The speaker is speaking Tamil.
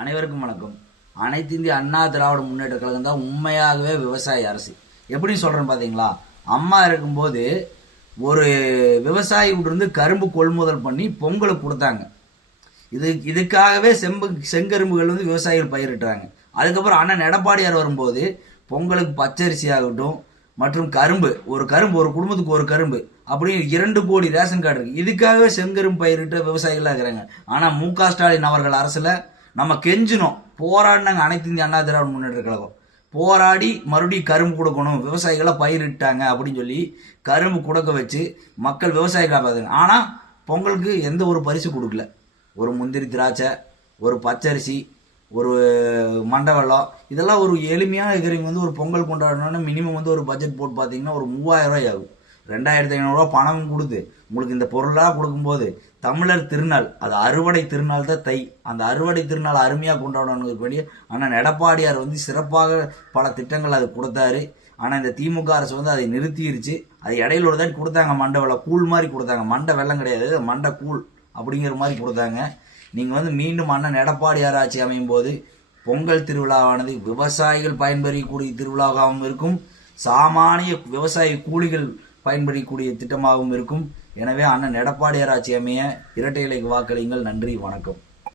அனைவருக்கும் வணக்கம். அனைத்து இந்திய அண்ணா திராவிட முன்னேற்ற கழகம் தான் உண்மையாகவே விவசாய அரசு. எப்படி சொல்றேன்னு பாத்தீங்களா? அம்மா இருக்கும்போது ஒரு விவசாயி இருந்து கரும்பு கொள்முதல் பண்ணி பொங்கலுக்கு கொடுத்தாங்க. இதுக்காகவே செங்கரும்புகள் விவசாயிகள் பயிரிட்டாங்க. அதுக்கப்புறம் அண்ணன் எடப்பாடியார் வரும்போது பொங்கலுக்கு பச்சரிசி ஆகட்டும் மற்றும் ஒரு கரும்பு ஒரு குடும்பத்துக்கு ஒரு கரும்பு அப்படின்னு 2 கோடி ரேஷன் கார்டு இருக்கு. இதுக்காகவே செங்கரும்பு பயிரிட்ட விவசாயிகளா இருக்கிறாங்க. ஆனா மு.க. ஸ்டாலின் அவர்கள் அரசுல நம்ம கெஞ்சினோம், போராடினாங்க. அனைத்து இந்திய அண்ணா திராவிட முன்னேற்ற கழகம் போராடி மறுபடியும் கரும்பு கொடுக்கணும், விவசாயிகளை பயிரிட்டாங்க அப்படின்னு சொல்லி கரும்பு கொடுக்க வச்சு மக்கள் விவசாய காப்பாங்க. ஆனா பொங்கலுக்கு எந்த ஒரு பரிசு கொடுக்கல. ஒரு முந்திரி திராட்சை, ஒரு பச்சரிசி, ஒரு மண்டவெல்லம், இதெல்லாம் ஒரு எளிமையான இருக்கிறவங்க ஒரு பொங்கல் கொண்டாடணும்னா மினிமம் ஒரு பட்ஜெட் போட்டு பார்த்தீங்கன்னா ஒரு 3000 ரூபாய் ஆகும். 2500 ரூபா பணம் கொடுத்து உங்களுக்கு இந்த பொருளாக கொடுக்கும்போது தமிழர் திருநாள், அது அறுவடை திருநாள் தான் தை. அந்த அறுவடை திருநாள் அருமையாக கொண்டாடணும் வேண்டிய ஆனால் எடப்பாடியார் சிறப்பாக பல திட்டங்கள் அது கொடுத்தாரு. ஆனால் இந்த திமுக அரசு அதை நிறுத்திடுச்சு. அது இடையில ஒரு தாட்டி கொடுத்தாங்க, மண்டை வெள்ளம் கூழ் மாதிரி கொடுத்தாங்க. மண்டை வெள்ளம் கிடையாது, மண்டை கூழ் அப்படிங்கிற மாதிரி கொடுத்தாங்க. நீங்கள் மீண்டும் அண்ணன் எடப்பாடியார் ஆட்சி அமையும் போது பொங்கல் திருவிழாவானது விவசாயிகள் பயன்பெறக்கூடிய திருவிழாவாகவும் இருக்கும், சாமானிய விவசாய கூலிகள் பயன்பெறக்கூடிய திட்டமாகவும் இருக்கும். எனவே அண்ணன் எடப்பாடியார் ஆட்சி அமைய இரட்டை இலைக்கு வாக்களியுங்கள். நன்றி, வணக்கம்.